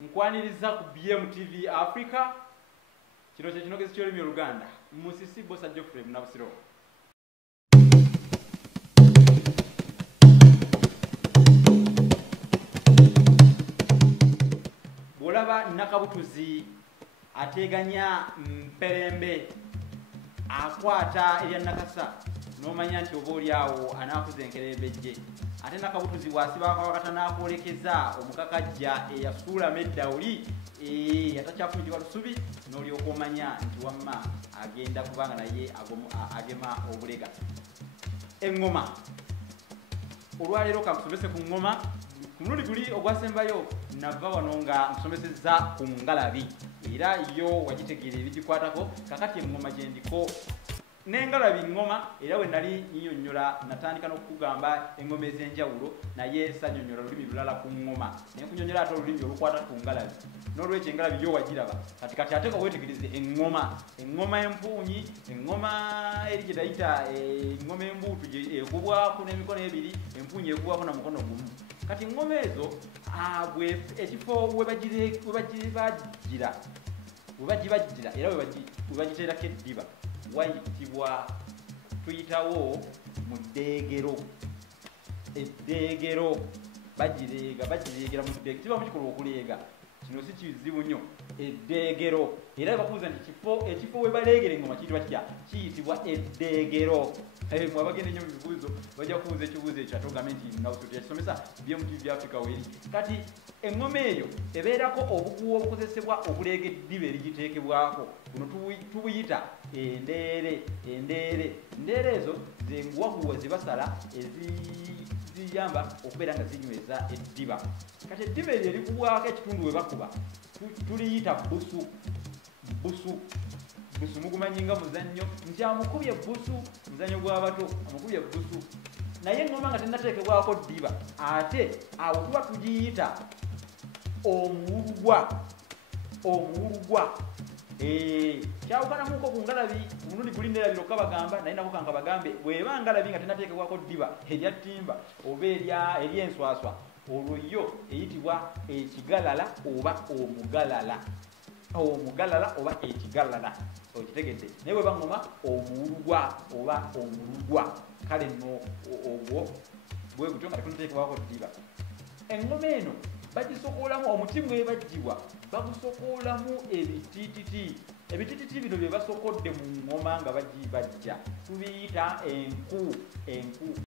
Nkwaniriza ku BMTV Africa kino kye kinogezi ky'olulimi Oluganda Musisi Bosa Geoffrey Munabusiro. Bw'olaba Nakabutuzi ateganya Mperembe akwata erya Nakasa n'omanya nti oba oli awo anaakuzenkera embejje. Ate Nakabutuzi bw'asiba akawakata n'akwolekeza omukakajja eyasuulamu edda oli yatacyafunjibwa lusubi n'olyoka omanya nti wamma agenda kubanga naye agema obulega. Eŋŋoma olwaleero kamusomese ku ŋŋoma ku mulundi guli ogwasembayo nava wano nga nsomesezza ku ngalabi era yo wagitegeera ebigikwatako kakati eŋŋoma gye ndiko n'engalabi ŋŋoma era we nali nnyonnyola natandika n'okugamba eŋŋoma ez'enjawulo naye sanyonnyola lulimi lulala ku ŋŋoma naye nkunyonnyola ate olulimi olukwata ku ngalabi n'olwekyo engalabi yo wagiraba kati ate ka weetegereze eŋŋoma empuunyi eŋŋoma eri gye tayita eŋŋoma embuutu ekubwako n'emikono ebiri empuunyi ekubwako na mukono gumu. Kati eŋŋoma ezo ekifo we bagibajjira era we bagiteerako eddiba wayitibwa tuyitawo mu ddeegero. Eddeegero bagireegera mu ddeegero kiba mukikola okuleega kino si kizibu nnyo eddeegero era bakubuuza nti ekifo we baleegera eŋŋoma kiyitibwa eddeegero. Mwe abagenda ennyo mu bibuuzo bajja kubuuza ekibuuzo ekyo ate ogambe nti Nabusiro yakisomesa BMTV Africa weeri. Kati eŋŋoma eyo ebeerako obuguwa obukozesebwa okuleega eddiba erigiteekebwako buno tubuyita endeere. Endeere ezo ze nguwaguwa ze basala eziyamba okubeera nga zinyweza eddiba. Kati eddiba eryo erikubwako ekitundu we bakuba tuliyita busu. Busu mugumanyi nga muzannyo nti amukubye busu muzannyo gw'abato amukubye busu naye eŋŋoma nga tennateekebwako ddiba ate awo tuba tugiyita omuwulugwa. Kyawukanamuko ku ngalabi omulundi guli nderabiro kabagamba naye nako kanka bagambe bw'eba ngalabi nga tennateekebwako ddiba erya ttimba oba ery'enswaswa olwo yo eyitibwa ekigalala oba omugalala oba ekigalala okitegedde naye bweba ŋŋoma omuwulugwa oba omulugwa kale nno ogwo bwe gutyo nga tekunnateekebwako ddiba. Eŋŋoma eno bagisokoolamu omuti mwebaggyibwa bagusokoolamu ebitiititi bino bye basokodde mu ŋŋoma nga bagibajja tubiyita enku.